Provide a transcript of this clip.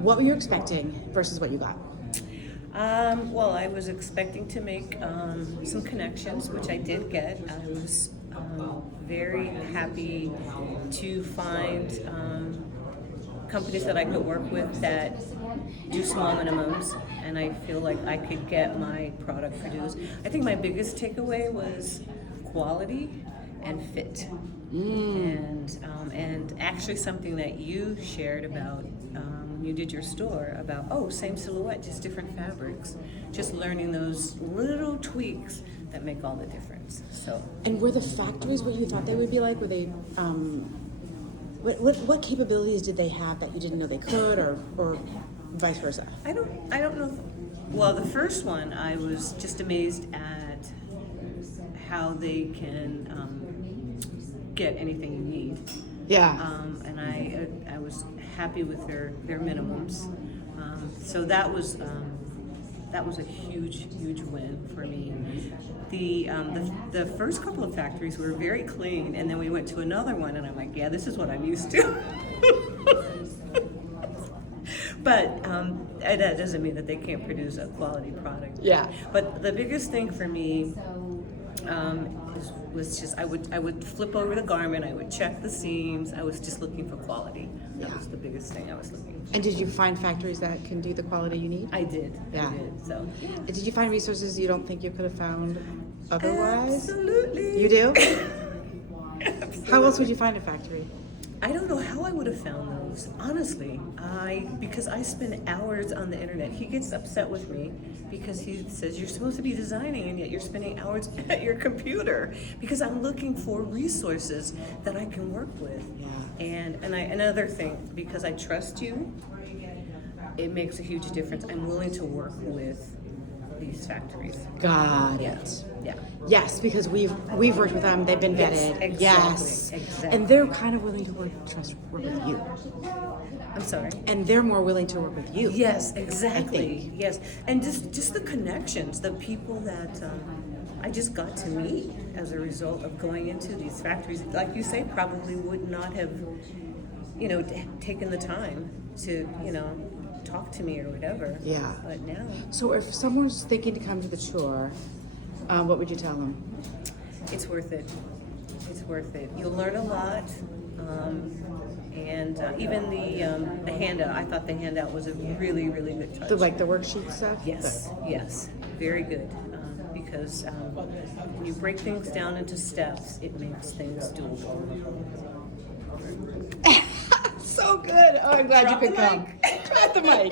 What were you expecting versus what you got? Well, I was expecting to make some connections, which I did get. I was very happy to find companies that I could work with that do small minimums, and I feel like I could get my product produced. I think my biggest takeaway was quality and fit, and actually something that you shared about when you did your store about same silhouette, just different fabrics, just learning those little tweaks that make all the difference. So. And were the factories what you thought they would be like? Were they, what capabilities did they have that you didn't know they could, or vice versa? I don't know. Well, the first one, I was just amazed at how they can get anything you need. Yeah. And I was happy with their minimums. So that was a huge win for me. The first couple of factories were very clean, and then we went to another one, and I'm like, yeah, this is what I'm used to. But that doesn't mean that they can't produce a quality product. Yeah. But the biggest thing for me was just I would flip over the garment, I would check the seams. I was just looking for quality. That was the biggest thing I was looking for. And did you find factories that can do the quality you need? I did. Yeah. I did. So. Yeah. Did you find resources you don't think you could have found otherwise? Absolutely. You do? Absolutely. How else would you find a factory? I don't know how I would have found those, honestly. Because I spend hours on the internet. He gets upset with me because he says you're supposed to be designing and yet you're spending hours at your computer, because I'm looking for resources that I can work with. Yeah. And another thing, because I trust you, it makes a huge difference. I'm willing to work with these factories. Got Yes. it. Yeah. Yes, because we've worked with them. They've been vetted. Yes, Yes. exactly. And they're kind of willing to work with you. I'm sorry. And they're more willing to work with you. Yes, I exactly. think. Yes, and just the connections, the people that I just got to meet as a result of going into these factories. Like you say, probably would not have, taken the time to, talk to me or whatever. Yeah. But now. So if someone's thinking to come to the tour, what would you tell them? It's worth it. It's worth it. You'll learn a lot. And even the handout, I thought the handout was a really, really good touch. The worksheet stuff? Yes, yes, very good. Because when you break things down into steps, it makes things doable. So good. Oh, I'm glad Drop you could the come. mic. Drop the mic.